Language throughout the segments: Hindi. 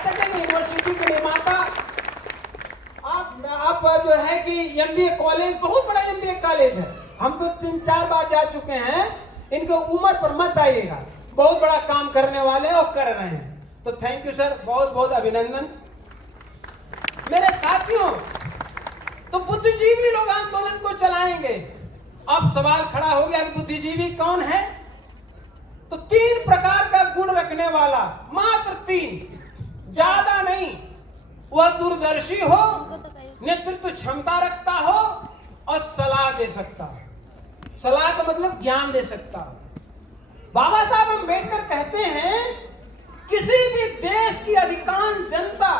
सकेंगे। यूनिवर्सिटी के निर्माता आप जो है कि एमबीए कॉलेज, बहुत बड़ा एमबीए कॉलेज है, हम तो 3-4 बार जा चुके हैं। इनके उम्र पर मत आइएगा, बहुत बड़ा काम करने वाले हैं और कर रहे हैं। तो थैंक यू सर, बहुत बहुत अभिनंदन। मेरे साथियों, तो बुद्धिजीवी लोग आंदोलन को चलाएंगे। अब सवाल खड़ा हो गया कि बुद्धिजीवी कौन है? तो 3 प्रकार का गुण रखने वाला, मात्र 3, ज्यादा नहीं। वह दूरदर्शी हो, नेतृत्व क्षमता रखता हो और सलाह दे सकता हो। सलाह का मतलब ज्ञान दे सकता हो। बाबा साहब अम्बेडकर कहते हैं, किसी भी देश की अधिकांश जनता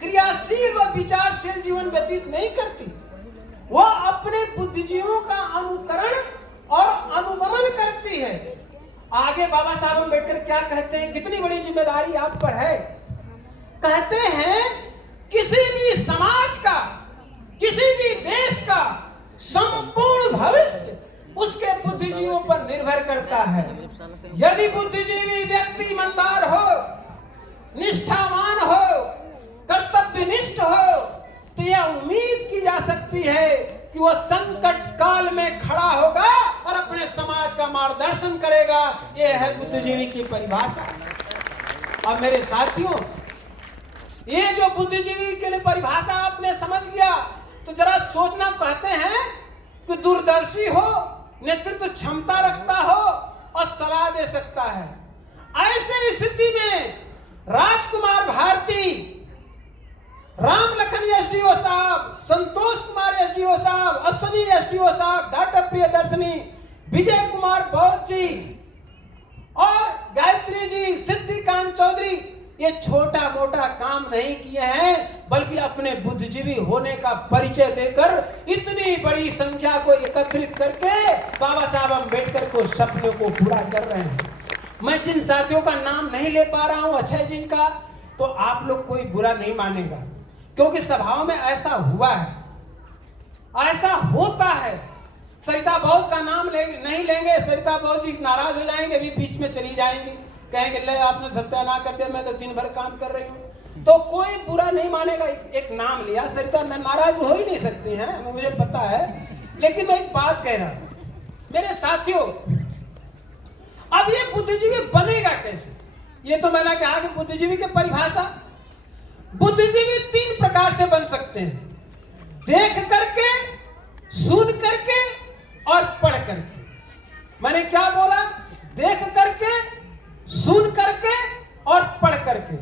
क्रियाशील व विचारशील जीवन व्यतीत नहीं करती, वह अपने बुद्धिजीवियों का अनुकरण और अनुगमन करती है। आगे बाबा साहब अम्बेडकर क्या कहते हैं, कितनी बड़ी जिम्मेदारी आप पर है। कहते हैं, किसी भी समाज का, किसी भी देश का संपूर्ण भविष्य उसके बुद्धिजीवियों पर निर्भर करता है। यदि बुद्धिजीवी व्यक्ति ईमानदार हो, निष्ठावान हो, कर्तव्यनिष्ठ हो, तो यह उम्मीद की जा सकती है कि वह संकट काल में खड़ा होगा और अपने समाज का मार्गदर्शन करेगा। यह है बुद्धिजीवी की परिभाषा। अब मेरे साथियों, ये जो बुद्धिजीवी के लिए परिभाषा आपने समझ गया, तो जरा सोचना। कहते हैं कि दूरदर्शी हो, नेतृत्व क्षमता रखता हो और सलाह दे सकता है। ऐसे स्थिति में राजकुमार भारती, राम लखन एसडीओ साहब, संतोष कुमार एसडीओ साहब, अश्विनी एसडीओ साहब, डॉक्टर प्रियदर्शनी, विजय कुमार बौद्ध जी और गायत्री जी, सिद्धिकांत चौधरी, ये छोटा मोटा काम नहीं किए हैं, बल्कि अपने बुद्धिजीवी होने का परिचय देकर इतनी बड़ी संख्या को एकत्रित करके बाबा साहब अम्बेडकर को सपनों को पूरा कर रहे हैं। मैं जिन साथियों का नाम नहीं ले पा रहा हूं अक्षय जी का, तो आप लोग कोई बुरा नहीं मानेगा, क्योंकि सभाओं में ऐसा हुआ है, ऐसा होता है। सरिता बौद्ध का नाम नहीं लेंगे, सरिता बौद्ध जी नाराज हो जाएंगे, भी बीच में चली जाएंगी, कहेंगे ले आपने सत्यानाश कर दिया, मैं तो दिन भर काम कर रही हूँ। तो कोई बुरा नहीं मानेगा। एक नाम लिया, सरिता नाराज हो ही नहीं सकती हैं, मुझे पता है। लेकिन मैं एक बात कह रहा हूं मेरे साथियों, अब ये बुद्धिजीवी बनेगा कैसे? ये तो मैंने कहा कि बुद्धिजीवी की परिभाषा, बुद्धिजीवी 3 प्रकार से बन सकते हैं, देख करके, सुन करके और पढ़ करके। मैंने क्या बोला? देख करके, सुन करके और पढ़ करके।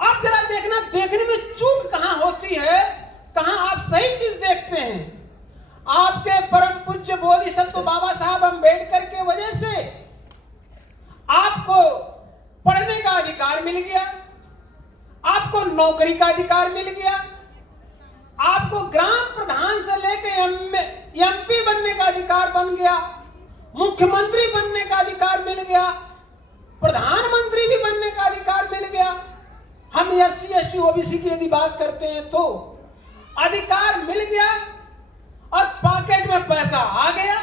अब जरा देखना, देखने में चूक कहां होती है, कहां आप सही चीज देखते हैं। आपके परम पूज्य बोधिसत्व बाबा साहब अम्बेडकर के वजह से आपको पढ़ने का अधिकार मिल गया, आपको नौकरी का अधिकार मिल गया, आपको ग्राम प्रधान से लेकर एमपी बनने का अधिकार बन गया, मुख्यमंत्री बनने का अधिकार मिल गया, प्रधानमंत्री भी बनने का अधिकार मिल गया। हम एससी एसटी ओबीसी की यदि बात करते हैं तो अधिकार मिल गया और पॉकेट में पैसा आ गया।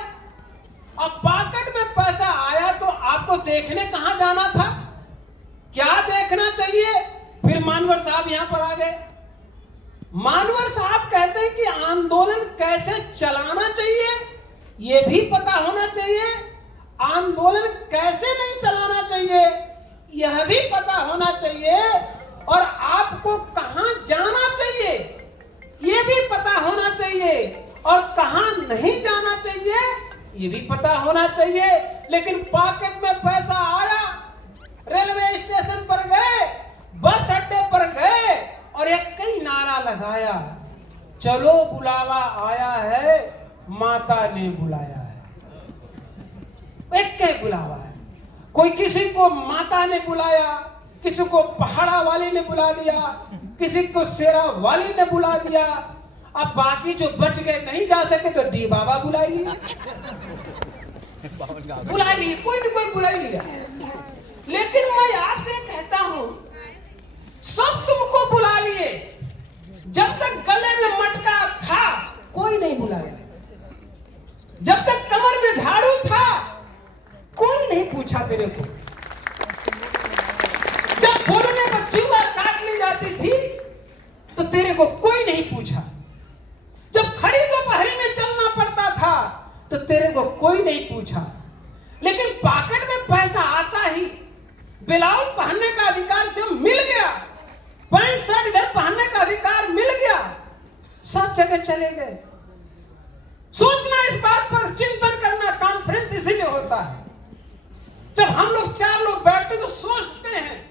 अब पॉकेट में पैसा आया तो आपको देखने कहां जाना था, क्या देखना चाहिए? फिर मानवर साहब यहां पर आ गए। मानवर साहब कहते हैं कि आंदोलन कैसे चलाना चाहिए यह भी पता होना चाहिए, आंदोलन कैसे नहीं चलाना चाहिए यह भी पता होना चाहिए, और आपको कहां जाना चाहिए यह भी पता होना चाहिए, और कहां नहीं जाना चाहिए यह भी पता होना चाहिए। लेकिन पॉकेट में पैसा आया, रेलवे स्टेशन पर गए, बस अड्डे पर गए और एक कई नारा लगाया, चलो बुलावा आया है, माता ने बुलाया है। एक के बुलावा है, कोई किसी को माता ने बुलाया, किसी को पहाड़ा वाली ने बुला दिया, किसी को शेरा वाली ने बुला दिया। अब बाकी जो बच गए नहीं जा सके तो डी बाबा बुला लिया, बुला लिए, कोई भी कोई बुला लिया। लेकिन मैं आपसे कहता हूं, सब तुमको बुला लिए, जब तक गले में मटका था कोई नहीं बुलाया, जब तक कमर में झाड़ू था कोई नहीं पूछा तेरे को, जब बोलने का जीवा तेरे को कोई नहीं पूछा। जब खड़ी दोपहरी में चलना पड़ता था तो तेरे को कोई नहीं पूछा, लेकिन पॉकेट में पैसा आता ही ब्लाउज पहनने का अधिकार जब मिल गया, पैंट शर्ट इधर पहनने का अधिकार मिल गया, सब जगह चले गए। सोचना इस बात पर, चिंतन करना कॉन्फ्रेंस इसीलिए होता है। जब हम लोग 4 लोग बैठते तो सोचते हैं।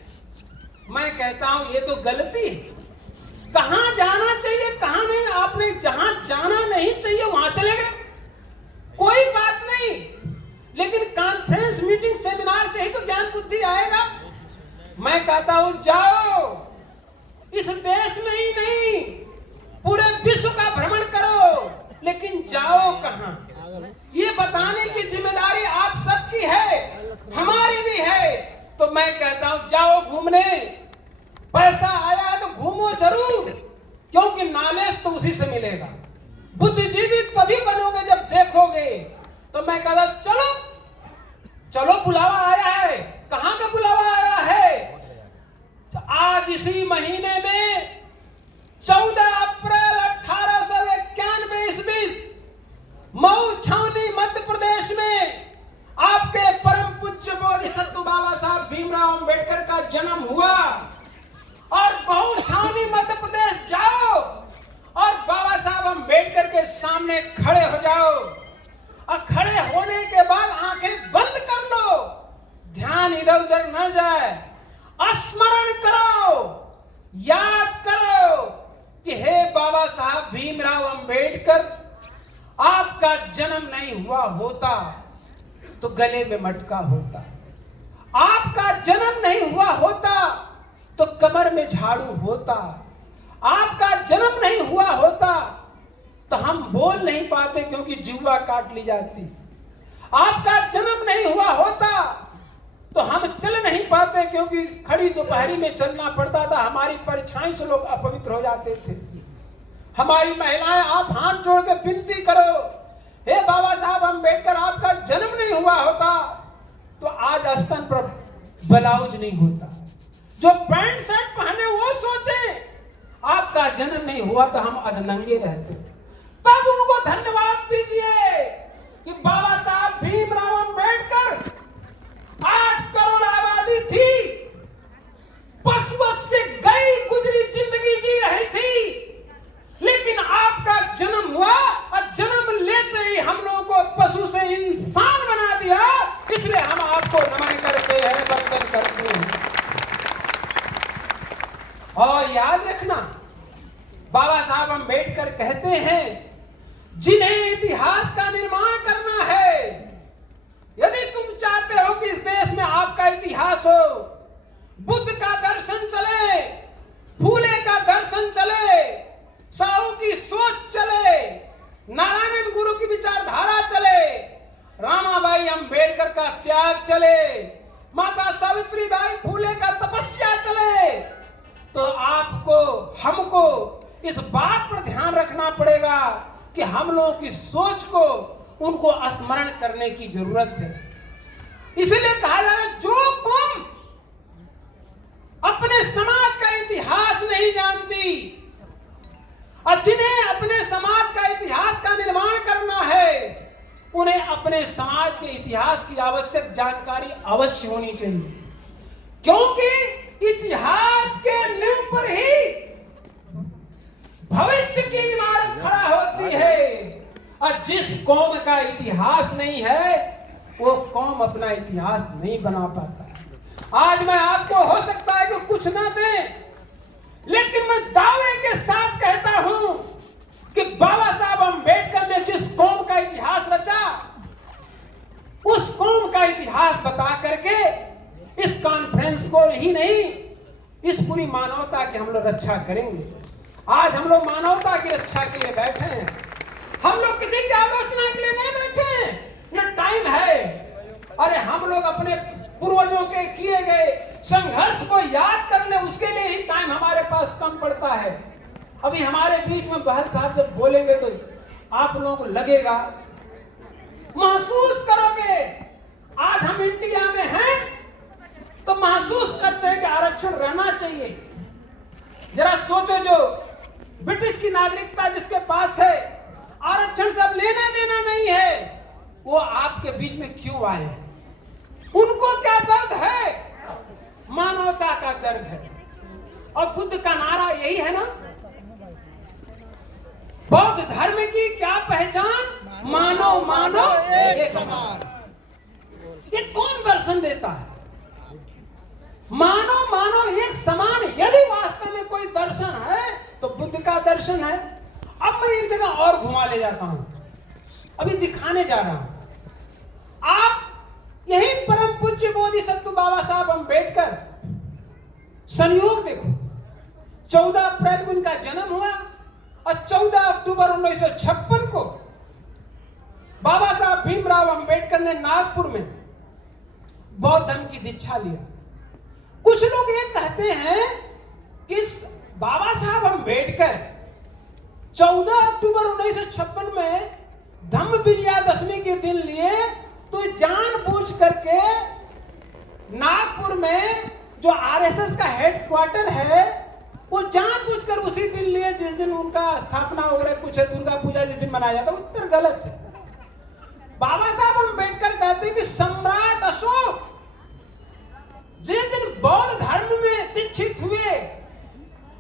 मैं कहता हूं ये तो गलती है। कहां जाना चाहिए कहां नहीं, आपने जहां जाना नहीं चाहिए वहां चले गए, कोई बात नहीं, लेकिन कॉन्फ्रेंस मीटिंग सेमिनार से ही तो ज्ञान बुद्धि आएगा। मैं कहता हूं जाओ, इस देश में ही नहीं पूरे विश्व का भ्रमण करो, लेकिन जाओ कहां, ये बताने की जिम्मेदारी आप सबकी है, हमारी भी है। तो मैं कहता हूं जाओ घूमने, पैसा आया है तो घूमो जरूर, क्योंकि नॉलेज तो उसी से मिलेगा। बुद्धिजीवी तभी बनोगे जब देखोगे। तो मैं कहता हूं चलो चलो, बुलावा आया है। कहां का बुलावा आया है? तो आज इसी महीने में 14 अप्रैल 1891 ईस्वी मऊ छावनी मध्य प्रदेश में आपके परम पूज्य बोधिसत्व बाबा साहब भीमराव अंबेडकर का जन्म हुआ। और मऊ छावनी मध्य प्रदेश जाओ और बाबा साहब अंबेडकर के सामने खड़े हो जाओ, और खड़े होने के बाद आंखें बंद कर लो, ध्यान इधर उधर न जाए, स्मरण करो, याद करो कि हे बाबा साहब भीमराव अंबेडकर, आपका जन्म नहीं हुआ होता तो गले में मटका होता, आपका जन्म नहीं हुआ होता तो कमर में झाड़ू होता, आपका जन्म नहीं हुआ होता तो हम बोल नहीं पाते क्योंकि जीवा काट ली जाती, आपका जन्म नहीं हुआ होता तो हम चल नहीं पाते क्योंकि खड़ी दोपहरी में चलना पड़ता था, हमारी परछाई से लोग अपवित्र हो जाते थे। हमारी महिलाएं, आप हाथ जोड़ के विनती करो, हे बाबा साहब अंबेडकर, आपका जन्म नहीं हुआ होता तो आज स्तन पर ब्लाउज नहीं होता। जो पैंट शर्ट पहने वो सोचे, आपका जन्म नहीं हुआ तो हम अधनंगे रहते। तब उनको धन्यवाद दीजिए कि बाबा साहब भीमराव अंबेडकर 8 करोड़ आबादी थी, पशुवत से गई गुजरी जिंदगी जी रही थी, लेकिन आपका जन्म हुआ और जन्म लेते ही हम लोगों को पशु से इंसान बना दिया, इसलिए हम आपको नमन करते हैं, वंदन करते हैं। और याद रखना, बाबा साहब अंबेडकर कहते हैं जिन्हें इतिहास का निर्माण करना है, यदि तुम चाहते हो कि इस देश में आपका इतिहास हो, बुद्ध का दर्शन चले, फूले का दर्शन चले, साहू की सोच चले, नारायण गुरु की विचारधारा चले, रामाबाई अंबेडकर का त्याग चले, माता सावित्रीबाई फूले का तपस्या चले, तो आपको हमको इस बात पर ध्यान रखना पड़ेगा कि हम लोगों की सोच को उनको स्मरण करने की जरूरत है। इसलिए कहा जाए जो कौम अपने समाज का इतिहास नहीं जानती और जिन्हें अपने समाज का इतिहास का निर्माण करना है, उन्हें अपने समाज के इतिहास की आवश्यक जानकारी अवश्य होनी चाहिए, क्योंकि इतिहास के नींव पर ही भविष्य की इमारत खड़ा होती है। और जिस कौम का इतिहास नहीं है वो कौम अपना इतिहास नहीं बना पाता। आज मैं आपको हो सकता है कि कुछ ना दे, लेकिन मैं दावे के साथ कहता हूं कि बाबा साहब अंबेडकर ने जिस कौम का इतिहास रचा, उस कौम का इतिहास बता करके इस कॉन्फ्रेंस को ही नहीं, इस पूरी मानवता की हम लोग रक्षा करेंगे। आज हम लोग मानवता की रक्षा के लिए बैठे हैं, हम लोग किसी की आलोचना के लिए नहीं बैठे हैं, न टाइम है। अरे हम लोग अपने पूर्वजों के किए गए संघर्ष को याद कर ले, उसके लिए ही टाइम हमारे पास कम पड़ता है। अभी हमारे बीच में बहल साहब जब बोलेंगे तो आप लोगों को लगेगा, महसूस करोगे, आज हम इंडिया में हैं तो महसूस करते हैं कि आरक्षण रहना चाहिए। जरा सोचो, जो ब्रिटिश की नागरिकता जिसके पास है, आरक्षण से अब लेना देना नहीं है, वो आपके बीच में क्यों आए? उनको क्या दर्द है? मानवता का दर्द है। और बुद्ध का नारा यही है ना, बौद्ध धर्म की क्या पहचान? मानो मानो एक समान। ये कौन दर्शन देता है? मानो मानो एक समान। यदि वास्तव में कोई दर्शन है तो बुद्ध का दर्शन है। अब मैं एक जगह और घुमा ले जाता हूं, अभी दिखाने जा रहा हूं। आप यही परम पूज्य बोधिसत्व बाबा साहब अम्बेडकर संयोग देखो, 14 अप्रैल को इनका जन्म हुआ और 14 अक्टूबर 1956 को बाबा साहब भीमराव अंबेडकर ने नागपुर में बौद्ध धर्म की दीक्षा लिया। कुछ लोग ये कहते हैं कि बाबा साहब अंबेडकर 14 अक्टूबर 1956 में धम्म विजयादशमी के दिन लिए तो जानबूझ करके नागपुर में जो आरएसएस का हेडक्वार्टर है वो जानबूझकर उसी दिन लिए जिस दिन उनका स्थापना वगैरह कुछ है, दुर्गा पूजा जिस दिन मनाया जाता, उत्तर गलत है। बाबा साहब अंबेडकर कहते हैं कि सम्राट अशोक जिस दिन बौद्ध धर्म में दीक्षित हुए,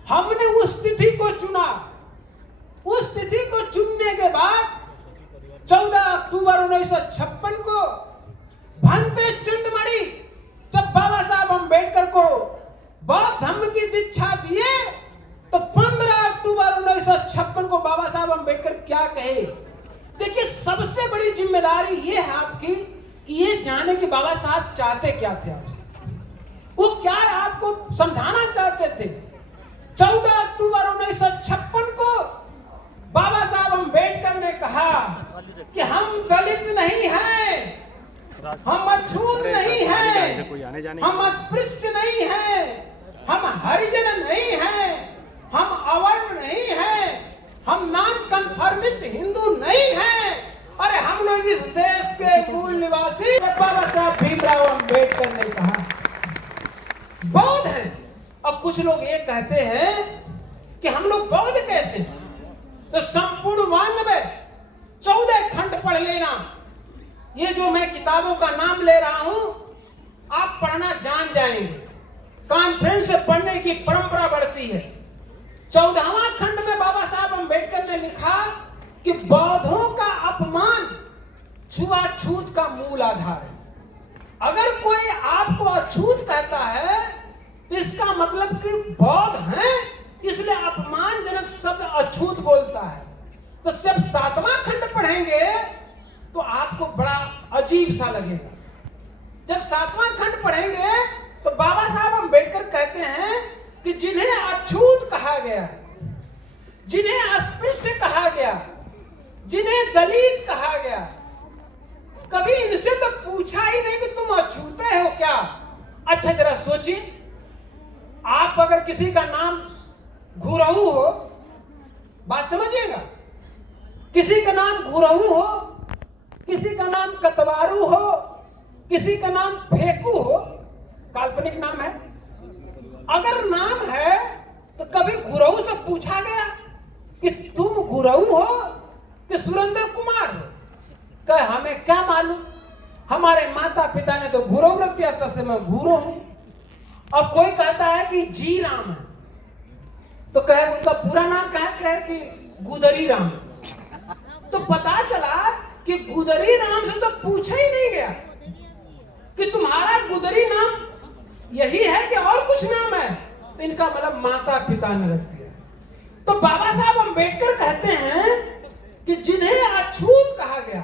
हमने उस तिथि को चुना। उस तिथि को चुनने के बाद 14 अक्टूबर 1956 को भंते चंदमणि जब बाबा साहब अंबेडकर को बौद्ध धर्म की दीक्षा दिए तो 15 अक्टूबर 1956 को बाबा साहब अंबेडकर क्या कहे? देखिए, सबसे बड़ी जिम्मेदारी ये है आपकी कि ये जाने कि बाबा साहब चाहते क्या थे आपसे, वो क्या आपको समझाना चाहते थे। 14 अक्टूबर 1956 को बाबा साहब अंबेडकर ने कहा कि हम दलित नहीं हैं, हम अछूत नहीं हैं, हम अस्पृश्य नहीं हैं, हम हरिजन नहीं हैं, हम अवर्ण नहीं हैं, हम नॉन कन्फर्मिस्ट हिंदू नहीं हैं। अरे हम लोग इस देश के मूल निवासी बाबा साहब भीमराव अंबेडकर ने कहा बौद्ध हैं। अब कुछ लोग ये कहते हैं कि हम लोग बौद्ध कैसे? तो संपूर्ण वाङ्मय 14 खंड पढ़ लेना। ये जो मैं किताबों का नाम ले रहा हूं आप पढ़ना जान जाएंगे। कॉन्फ्रेंस से पढ़ने की परंपरा बढ़ती है। 14वां खंड में बाबा साहब अंबेडकर ने लिखा कि बौद्धों का अपमान छुआछूत का मूल आधार है। अगर कोई आपको अछूत कहता है तो इसका मतलब कि बौद्ध हैं, इसलिए अपमानजनक शब्द अछूत बोलता है। तो जब 7वां खंड पढ़ेंगे तो आपको बड़ा अजीब सा लगेगा। जब 7वां खंड पढ़ेंगे तो बाबा साहब अंबेडकर कहते हैं कि जिन्हें अछूत कहा गया, जिन्हें अस्पृश्य कहा गया, जिन्हें दलित कहा गया, कभी इनसे तो पूछा ही नहीं कि तुम अछूते हो क्या। अच्छा जरा सोचिए, आप अगर किसी का नाम घुरहू हो, बात समझिएगा, किसी का नाम घुरहू हो, किसी का नाम कतवारू हो, किसी का नाम फेकू हो, काल्पनिक नाम है। अगर नाम है तो कभी घुरहू से पूछा गया कि तुम घुरहू हो कि सुरेंद्र कुमार हो? कहे हमें क्या मालूम, हमारे माता पिता ने तो घुरहू रख दिया, तब से मैं घुरो हूं। अब कोई कहता है कि जी राम है तो कहे उनका पूरा नाम कहे कि गुदरी राम। तो पता चला कि गुदरी राम से तो पूछा ही नहीं गया कि तुम्हारा गुदरी नाम यही है कि और कुछ नाम है। इनका मतलब माता पिता ने रख दिया। तो बाबा साहब अंबेडकर कहते हैं कि जिन्हें अछूत कहा गया,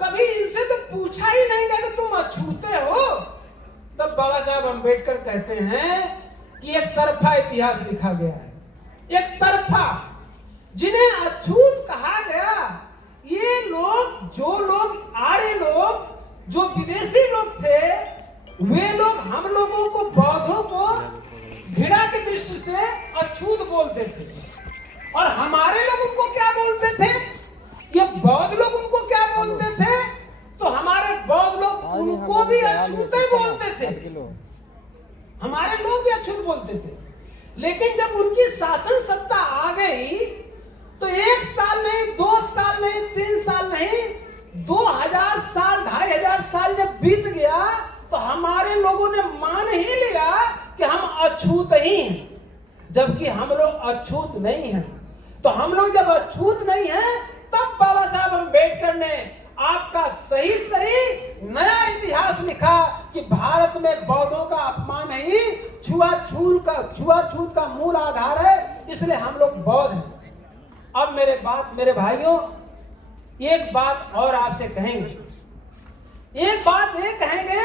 कभी इनसे तो पूछा ही नहीं गया कि तुम अछूते हो। तब बाबा साहब अंबेडकर कहते हैं कि एक तरफा इतिहास लिखा गया है, एक तरफा। जिन्हें अछूत कहा गया, ये लोग, जो लोग आर्य लोग, जो विदेशी लोग थे, वे लोग हम लोगों को, बौद्धों को घृणा की दृष्टि से अछूत बोलते थे। और हमारे लोग उनको क्या बोलते थे? ये बौद्ध लोग उनको क्या बोलते थे? तो हमारे बौद्ध लोग उनको भी अछूते बोलते थे, हमारे लोग भी अछूत बोलते थे। लेकिन जब उनकी शासन सत्ता आ गई तो 1 साल नहीं, 2 साल नहीं, 3 साल नहीं, 2000 साल, 2500 साल जब बीत गया तो हमारे लोगों ने मान ही लिया कि हम अछूत ही हैं, जबकि हम लोग अछूत नहीं हैं। तो हम लोग जब अछूत नहीं हैं, तब बाबा साहब अम्बेडकर ने आपका सही नया इतिहास लिखा कि भारत में बौद्धों का अपमान ही छुआछूत का मूल आधार है, इसलिए हम लोग बौद्ध हैं। अब मेरे भाइयों, एक बात और आपसे कहेंगे, एक बात ये कहेंगे